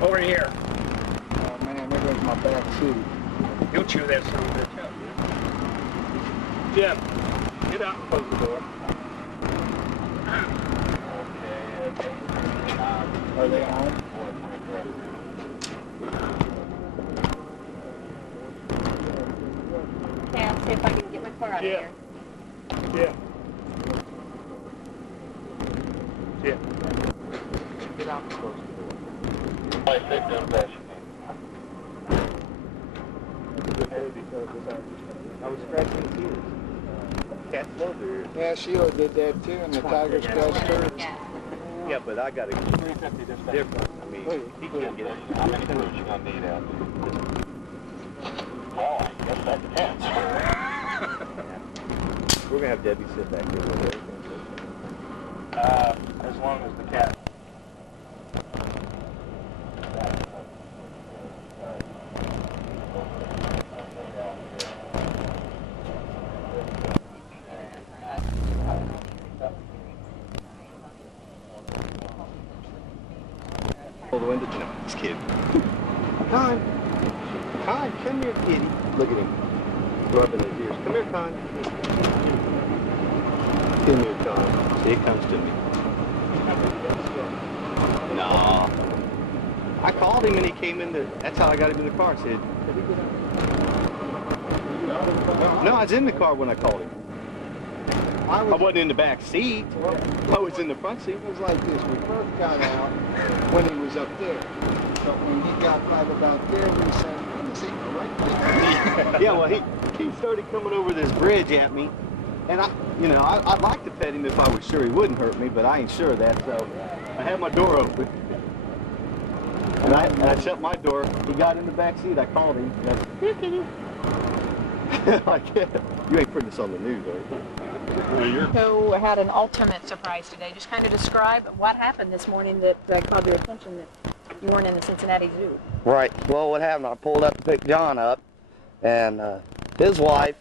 Over here. Oh man, there goes my back seat. You chew that son of a bitch up. Jim, get out and close the door. Are they on? Okay, I'll see if I can get my car out of here. Yeah. Yeah. Get out and close the door. I was scratching his ears. Cats love their ears. Yeah, Sheila did that too, and the tiger scratched her. Yeah, but I got a different. I mean, he can't get it. How many crews you gonna need out there? Well, I guess that depends. We're gonna have Debbie sit back here with everything. As long as the cat. Pull the window. No, just kidding. Con, come here, kitty. Look at him. Rubbing his ears. Come here, Con. Come here, Con. See, it comes to me. No. I called him and he came in the, that's how I got him in the car. I said, no, I was in the car when I called him. I wasn't in the back seat. I was in the front seat. It was like this. We first got out when he was up there. But when he got right about there, we said, is he right there? Yeah, well, he started coming over this bridge at me. And I'd like to pet him if I was sure he wouldn't hurt me, but I ain't sure of that, so I had my door open. And I shut my door. He got in the back seat. I called him. And I said, here, kitty. Like, you ain't putting this on the news, are you? So I had an alternate surprise today. Just kind of describe what happened this morning that caught your attention that you weren't in the Cincinnati Zoo. Right. Well, what happened, I pulled up to pick John up, and his wife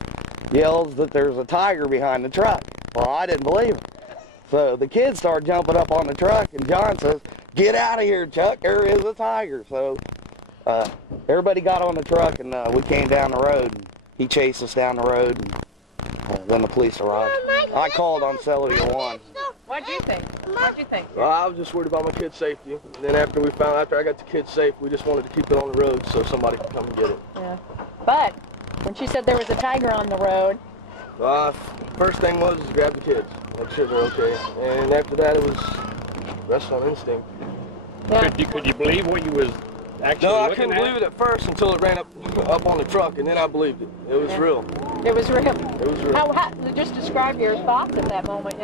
yells that there's a tiger behind the truck. Well, I didn't believe it. So the kids started jumping up on the truck, and John says, get out of here, Chuck, there is a tiger. So everybody got on the truck, and we came down the road, and he chased us down the road, and then the police arrived. I called on cellular 1. What'd you think? What'd you think? Well, I was just worried about my kids' safety. And then after I got the kids safe, we just wanted to keep it on the road so somebody could come and get it. Yeah. But when she said there was a tiger on the road, first thing was grab the kids, make sure they're okay. And after that, it was rest on instinct. yeah. Could you believe what you was actually No, I looking couldn't at? believe it at first until it ran up on the truck, and then I believed it. It was real. It was real. It was real. How, just describe your thoughts at that moment,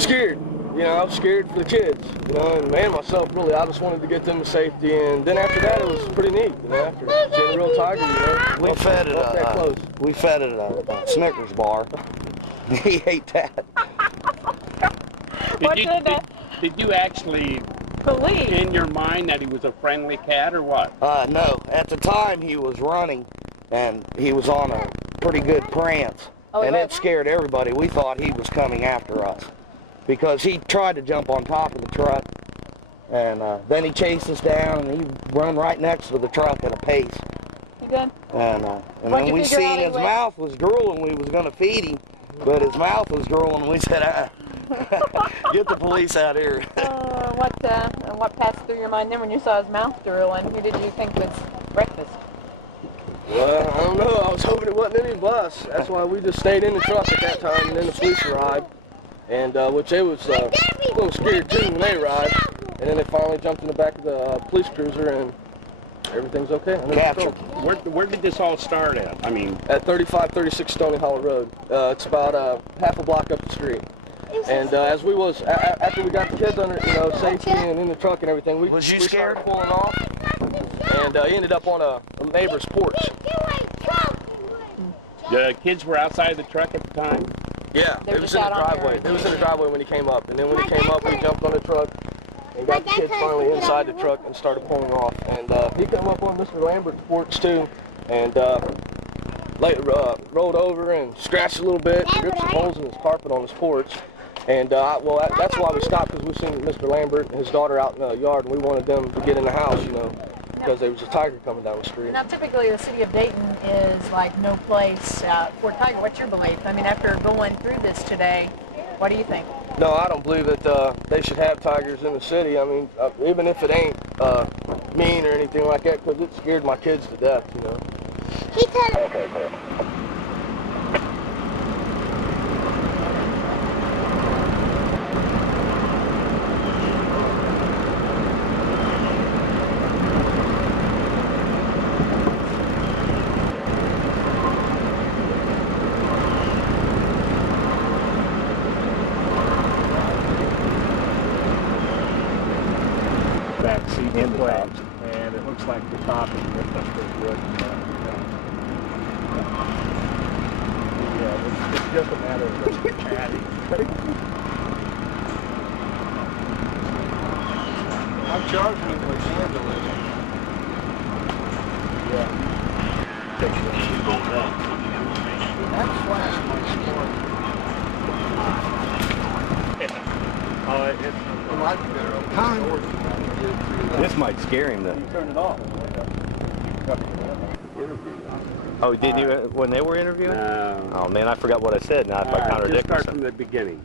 Scared. I was scared for the kids, and myself, really, I just wanted to get them to safety, and then after that, it was pretty neat, after seeing a real tiger, We fed it a Snickers bar. He ate that. Did you actually believe in your mind that he was a friendly cat or what? No, at the time he was running, and he was on a pretty good prance, and it scared everybody. We thought he was coming after us, because he tried to jump on top of the truck, and then he chased us down, and he run right next to the truck at a pace. You good? And then we seen his mouth was drooling. We was going to feed him, but his mouth was drooling, and we said, get the police out here. What passed through your mind then when you saw his mouth drooling? Who did you think was breakfast? Well, I don't know. I was hoping it wasn't any bus. That's why we just stayed in the truck at that time, and then the police arrived. And which they was a little scared too when they arrived. And then they finally jumped in the back of the police cruiser, and everything's okay. Captured. Where did this all start at? I mean, at 3536 Stony Hollow Road. It's about half a block up the street. And as we was after we got the kids under safety and in the truck and everything, we started pulling off, and ended up on a neighbor's porch. the kids were outside the truck at the time? Yeah, it was in the driveway. It was in the driveway when he came up, and then when he came up, we jumped on the truck and got the kids finally inside the truck and started pulling off. And he came up on Mr. Lambert's porch too, and rolled over and scratched a little bit, ripped some holes in his carpet on his porch. And that's why we stopped, because we seen Mr. Lambert and his daughter out in the yard, and we wanted them to get in the house, you know, because there was a tiger coming down the street. Now, typically the city of Dayton is like no place for a tiger. What's your belief? I mean, after going through this today, what do you think? No, I don't believe that they should have tigers in the city. I mean, even if it ain't mean or anything like that, because it scared my kids to death, you know. He said, back seat in the top, and it looks like the top is ripped up pretty good. Yeah, it's just a matter of the caddy. I'm charging him with vandalism. Yeah. Takes it goes up. That flash might be better. This might scare him though. Turn it off. Oh, did you when they were interviewing? Oh man, I forgot what I said. Now if I contradict Just start myself. from the beginning.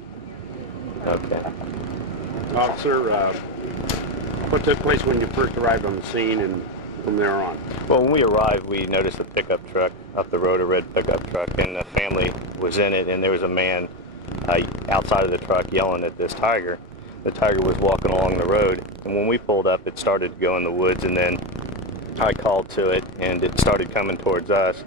Okay. Officer, what took place when you first arrived on the scene and from there on? Well, when we arrived, we noticed a pickup truck up the road, a red pickup truck, and a family was in it, and there was a man outside of the truck yelling at this tiger. The tiger was walking along the road, and when we pulled up, it started to go in the woods, and then I called to it, and it started coming towards us.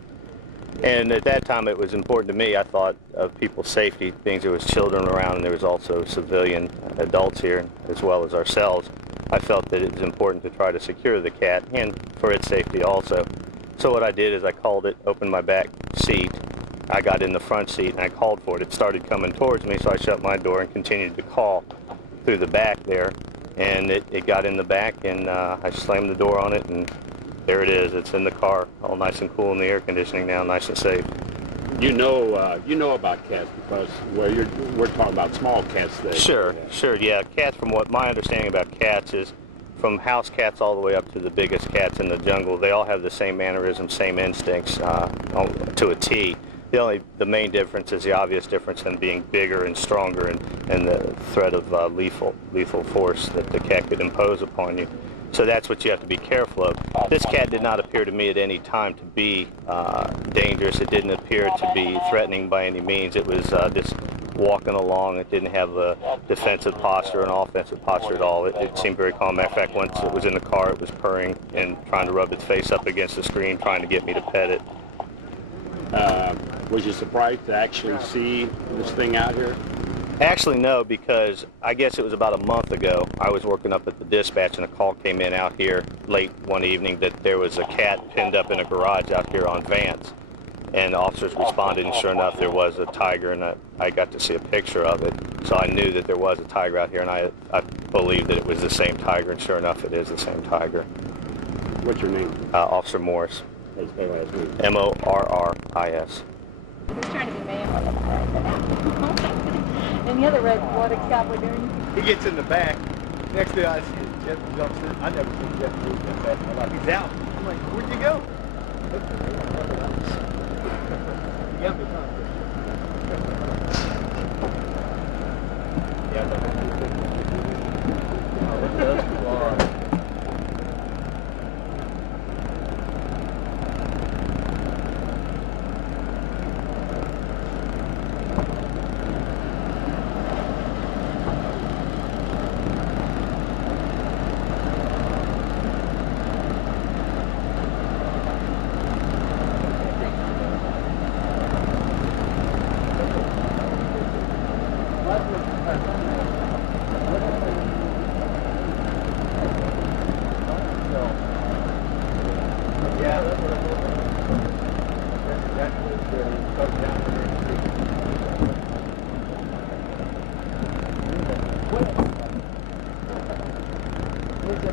And at that time, it was important to me. I thought of people's safety, being there was children around, and there was also civilian adults here, as well as ourselves. I felt that it was important to try to secure the cat, and for its safety also. So what I did is I called it, opened my back seat, I got in the front seat, and I called for it. It started coming towards me, so I shut my door and continued to call through the back there, and it got in the back, and I slammed the door on it, and there it is. It's in the car, all nice and cool in the air conditioning now, nice and safe. You know about cats because we're talking about small cats. Sure, yeah. Cats, from what my understanding about cats is, from house cats all the way up to the biggest cats in the jungle, they all have the same mannerisms, same instincts to a T. The main difference is the obvious difference in being bigger and stronger and the threat of lethal force that the cat could impose upon you. So that's what you have to be careful of. This cat did not appear to me at any time to be dangerous. It didn't appear to be threatening by any means. It was just walking along. It didn't have a defensive posture or an offensive posture at all. It seemed very calm. Matter of fact, once it was in the car, it was purring and trying to rub its face up against the screen, trying to get me to pet it. Was you surprised to actually see this thing out here? Actually, no, because I guess it was about a month ago. I was working up at the dispatch, and a call came in out here late one evening that there was a cat pinned up in a garage out here on Vance. And officers responded, and sure enough, there was a tiger, and I got to see a picture of it. So I knew that there was a tiger out here, and I believed that it was the same tiger, and sure enough, it is the same tiger. What's your name? Officer Morris. What's your last name? M-O-R-R-I-S. He's trying to be man. And the other red, what exactly doing? He gets in the back. Next thing I see is Jeff jumps in. I never seen Jeff move that fast in my life. He's out. I'm like, where'd you go? Yeah,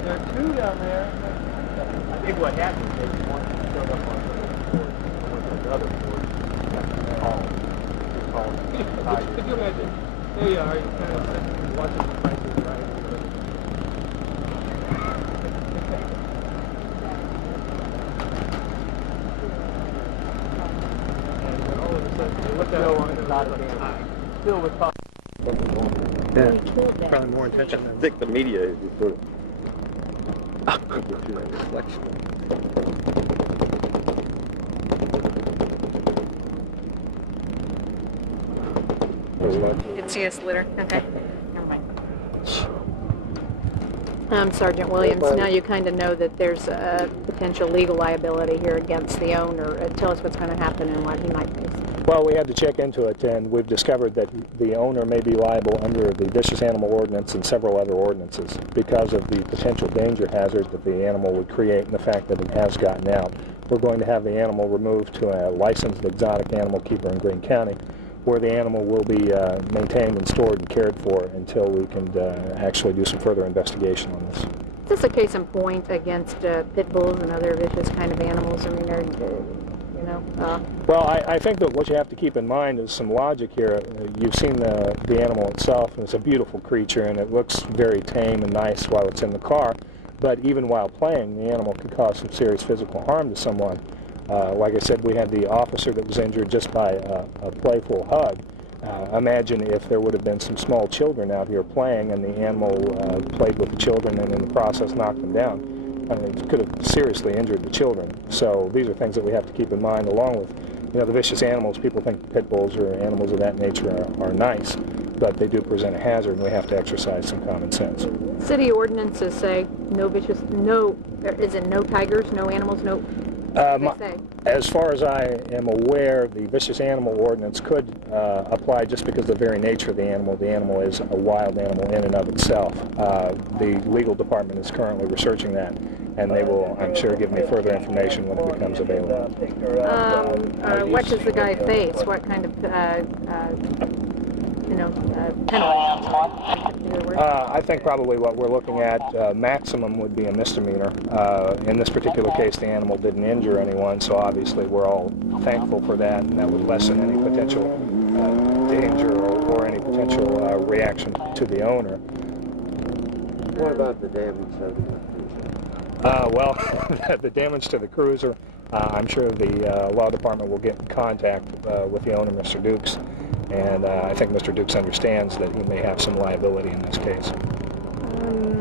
There are two down there. I think what happened is one showed up on the other board. Could you imagine Here you are, you kind of watching the prices right. And then all of a sudden, you look out and it's like filled with pop. Yeah. Probably more intention I than think the media is sort of reflection. You can see us litter. Okay. Never mind. Sergeant Williams, now you kind of know that there's a potential legal liability here against the owner. Tell us what's going to happen and what he might face. Well, we had to check into it, and we've discovered that the owner may be liable under the Vicious Animal Ordinance and several other ordinances because of the potential danger hazard that the animal would create and the fact that it has gotten out. We're going to have the animal removed to a licensed exotic animal keeper in Greene County, where the animal will be maintained and stored and cared for until we can actually do some further investigation on this. Is this a case in point against pit bulls and other vicious kind of animals? I mean, they're, you know... Well, I think that what you have to keep in mind is some logic here. You've seen the animal itself, and it's a beautiful creature, and it looks very tame and nice while it's in the car, but even while playing, the animal could cause some serious physical harm to someone. Like I said, we had the officer that was injured just by a playful hug. Imagine if there would have been some small children out here playing and the animal played with the children and in the process knocked them down. I mean, it could have seriously injured the children. So these are things that we have to keep in mind, along with, you know, the vicious animals. People think pit bulls or animals of that nature are nice, but they do present a hazard, and we have to exercise some common sense. City ordinances say no vicious, is it no tigers, no animals, no... As far as I am aware, the Vicious Animal Ordinance could apply just because of the very nature of the animal. The animal is a wild animal in and of itself. The legal department is currently researching that, and they will, I'm sure, give me further information when it becomes available. What does the guy face? What kind of, penalty? I think probably what we're looking at, maximum would be a misdemeanor. In this particular case, the animal didn't injure anyone, so obviously we're all thankful for that, and that would lessen any potential danger or any potential reaction to the owner. What about the damage to the cruiser? Well, the damage to the cruiser, I'm sure the law department will get in contact with the owner, Mr. Dukes, and I think Mr. Dukes understands that he may have some liability in this case.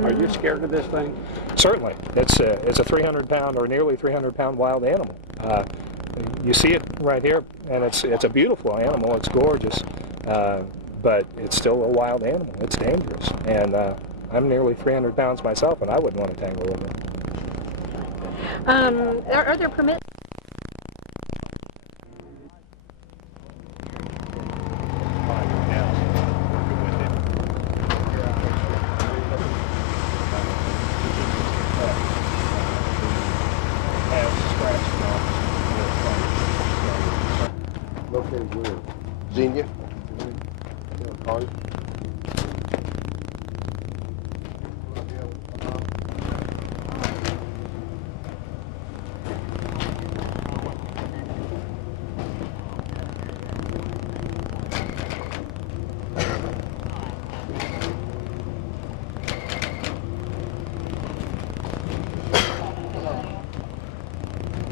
Are you scared of this thing? Certainly. It's a 300-pound or nearly 300-pound wild animal. You see it right here, and it's a beautiful animal. It's gorgeous, but it's still a wild animal. It's dangerous, and I'm nearly 300 pounds myself, and I wouldn't want to tangle with it. Are there permits? Located where? Xenia? Party?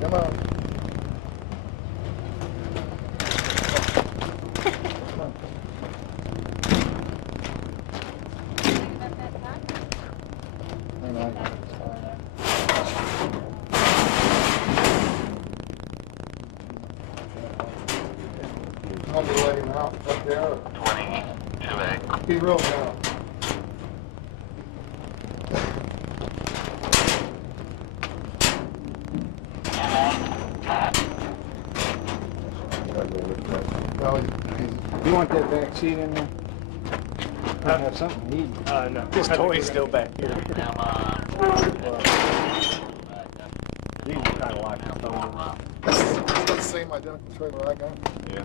Come on. I'm gonna let him out up there. 22A. Be real now. You want that back seat in there? I have something to eat. No. This toy's still back here. These are kind of like the phone. That's the same identical trailer I got. Yeah.